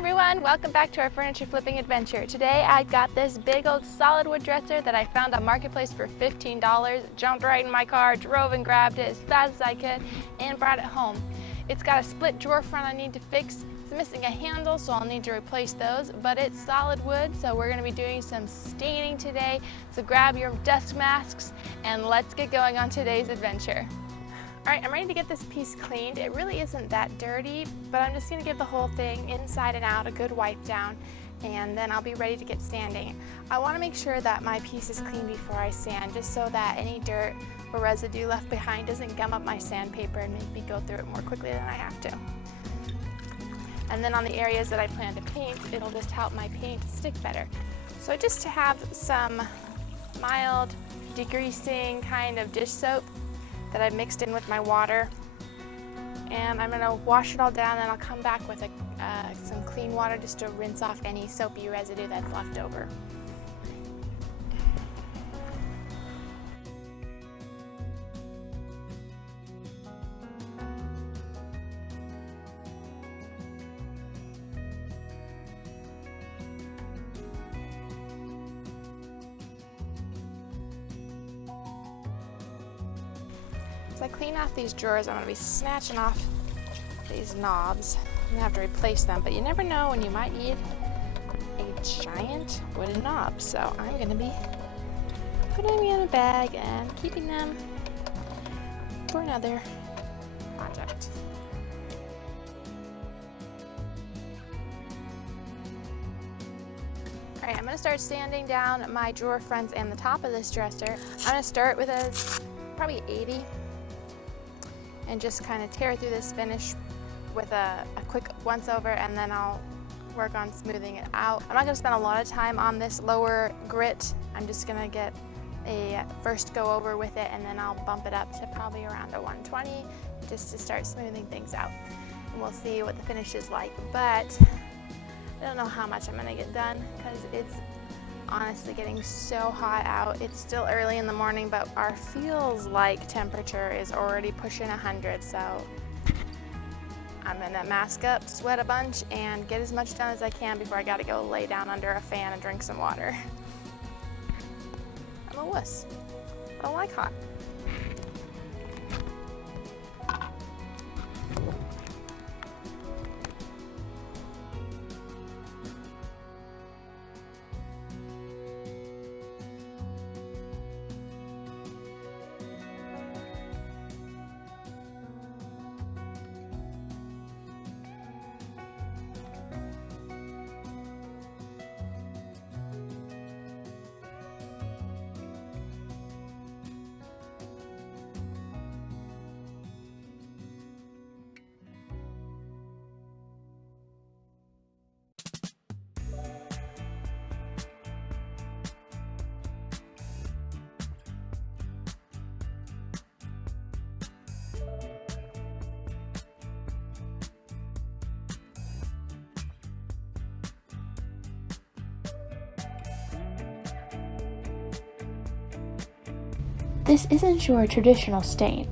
everyone, welcome back to our furniture flipping adventure. Today I got this big old solid wood dresser that I found on Marketplace for $15. Jumped right in my car, drove and grabbed it as fast as I could, and brought it home. It's got a split drawer front I need to fix. It's missing a handle, so I'll need to replace those, but it's solid wood, so we're going to be doing some staining today. So grab your dust masks and let's get going on today's adventure. Alright, I'm ready to get this piece cleaned. It really isn't that dirty, but I'm just going to give the whole thing inside and out a good wipe down, and then I'll be ready to get sanding. I want to make sure that my piece is clean before I sand, just so that any dirt or residue left behind doesn't gum up my sandpaper and make me go through it more quickly than I have to. And then on the areas that I plan to paint, it'll just help my paint stick better. So just to have some mild degreasing kind of dish soap that I mixed in with my water, and I'm going to wash it all down, and I'll come back with some clean water just to rinse off any soapy residue that's left over. As I clean off these drawers, I'm going to be snatching off these knobs. I'm going to have to replace them, but you never know when you might need a giant wooden knob. So I'm going to be putting them in a bag and keeping them for another project. Alright, I'm going to start sanding down my drawer fronts and the top of this dresser. I'm going to start with probably 80. And just kind of tear through this finish with a quick once over, and then I'll work on smoothing it out. I'm not going to spend a lot of time on this lower grit. I'm just going to get a first go over with it, and then I'll bump it up to probably around a 120 just to start smoothing things out. And we'll see what the finish is like, but I don't know how much I'm going to get done because it's honestly getting so hot out. It's still early in the morning, but our feels like temperature is already pushing 100, so I'm gonna mask up, sweat a bunch, and get as much done as I can before I gotta go lay down under a fan and drink some water. I'm a wuss. I don't like hot. This isn't your traditional stain.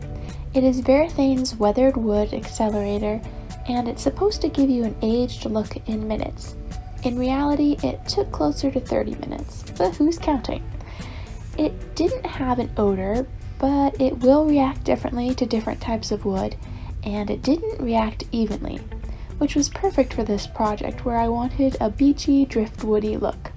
It is Varathane's weathered wood Accelerator, and it's supposed to give you an aged look in minutes. In reality, it took closer to 30 minutes, but who's counting? It didn't have an odor, but it will react differently to different types of wood, and it didn't react evenly, which was perfect for this project where I wanted a beachy, driftwoody look.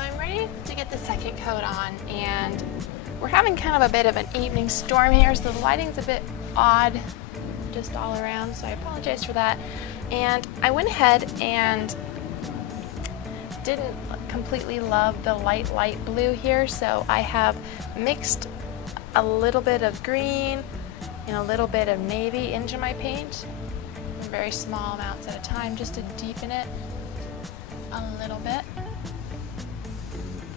So I'm ready to get the second coat on, and we're having kind of a bit of an evening storm here, so the lighting's a bit odd just all around, so I apologize for that. And I went ahead and didn't completely love the light blue here, so I have mixed a little bit of green and a little bit of navy into my paint in very small amounts at a time, just to deepen it a little bit.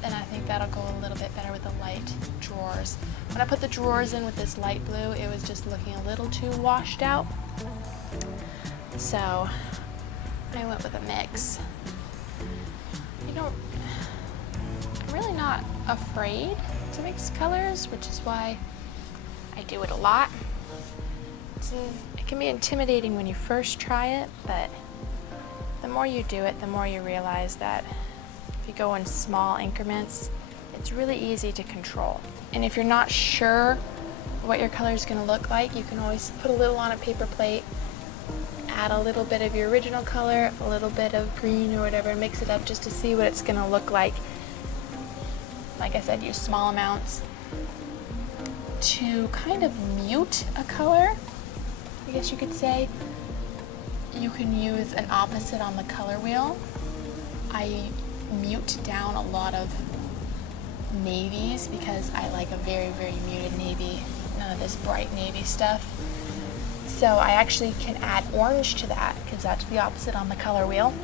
And I think that'll go a little bit better with the light drawers. When I put the drawers in with this light blue, it was just looking a little too washed out. So I went with a mix. I'm really not afraid to mix colors, which is why I do it a lot. It can be intimidating when you first try it, but the more you do it, the more you realize that if you go in small increments, it's really easy to control. And if you're not sure what your color is going to look like, you can always put a little on a paper plate, add a little bit of your original color, a little bit of green or whatever, and mix it up just to see what it's going to look like. Like I said, use small amounts to kind of mute a color, I guess you could say. You can use an opposite on the color wheel. I mute down a lot of navies because I like a very, very muted navy, none of this bright navy stuff. So I actually can add orange to that because that's the opposite on the color wheel.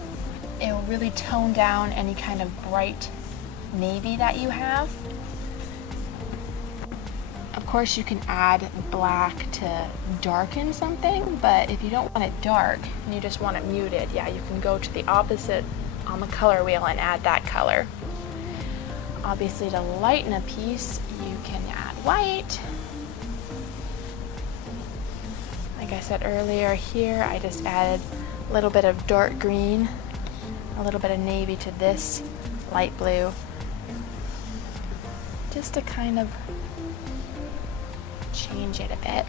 It will really tone down any kind of bright navy that you have. Of course, you can add black to darken something, but if you don't want it dark and you just want it muted, yeah, you can go to the opposite on the color wheel and add that color. Obviously, to lighten a piece, you can add white. Like I said earlier, here I just added a little bit of dark green, a little bit of navy to this light blue, just to kind of change it a bit.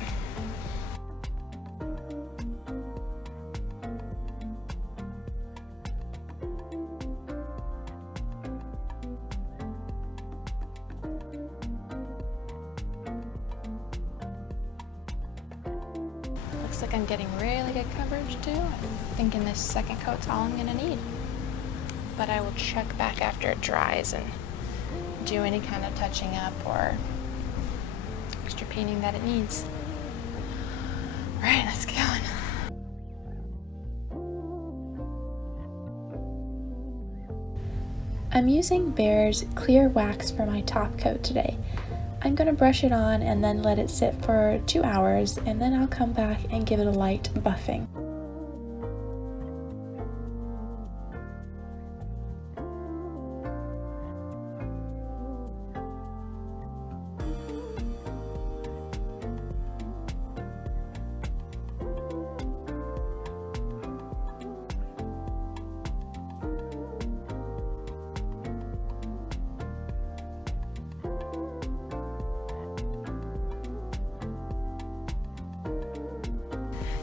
Looks like I'm getting really good coverage too. I'm thinking this second coat's all I'm gonna need. But I will check back after it dries and do any kind of touching up or extra painting that it needs. All right, let's get going. I'm using Behr's clear wax for my top coat today. I'm going to brush it on and then let it sit for 2 hours, and then I'll come back and give it a light buffing.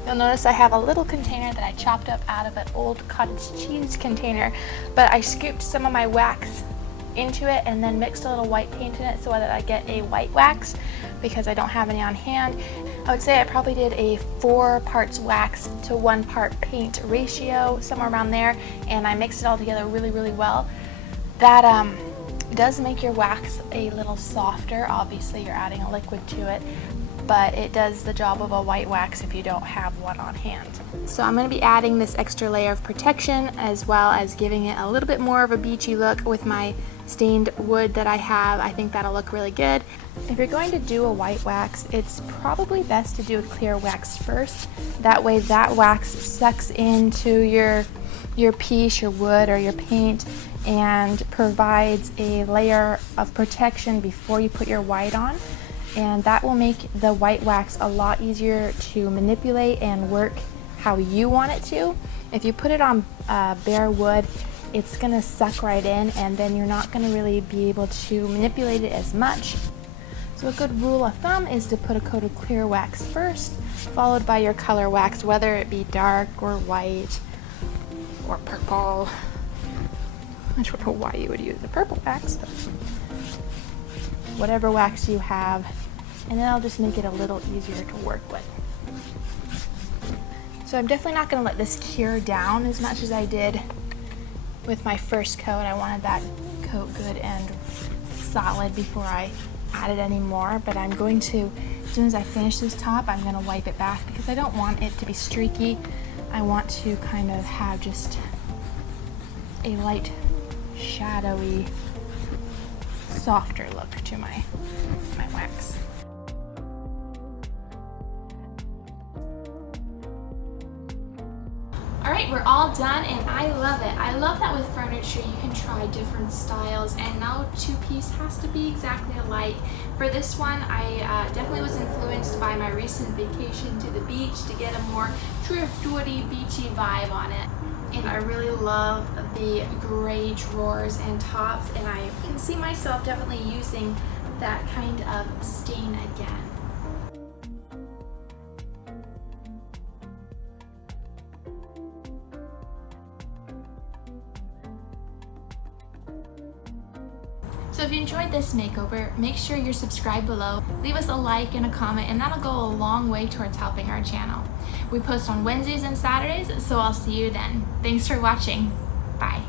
You'll notice I have a little container that I chopped up out of an old cottage cheese container, but I scooped some of my wax into it and then mixed a little white paint in it so that I get a white wax because I don't have any on hand. I would say I probably did a 4 parts wax to 1 part paint ratio, somewhere around there, and I mixed it all together really, really well. That does make your wax a little softer. Obviously, you're adding a liquid to it, but it does the job of a white wax if you don't have one on hand. So I'm going to be adding this extra layer of protection as well as giving it a little bit more of a beachy look with my stained wood that I have. I think that'll look really good. If you're going to do a white wax, it's probably best to do a clear wax first. That way that wax sucks into your piece, your wood, or your paint, and provides a layer of protection before you put your white on. And that will make the white wax a lot easier to manipulate and work how you want it to. If you put it on bare wood, it's gonna suck right in, and then you're not gonna really be able to manipulate it as much. So a good rule of thumb is to put a coat of clear wax first, followed by your color wax, whether it be dark or white or purple. I don't know why you would use the purple wax, but whatever wax you have, and then I'll just make it a little easier to work with. So I'm definitely not going to let this cure down as much as I did with my first coat. I wanted that coat good and solid before I added any more, but I'm going to, as soon as I finish this top, I'm going to wipe it back because I don't want it to be streaky. I want to kind of have just a light, shadowy, softer look to my wax. Alright, we're all done and I love it. I love that with furniture you can try different styles and no two-piece has to be exactly alike. For this one, I definitely was influenced by my recent vacation to the beach to get a more driftwoody, beachy vibe on it. And I really love the gray drawers and tops, and I can see myself definitely using that kind of stain again. So if you enjoyed this makeover, make sure you're subscribed below, leave us a like and a comment, and that'll go a long way towards helping our channel. We post on Wednesdays and Saturdays, so I'll see you then. Thanks for watching. Bye.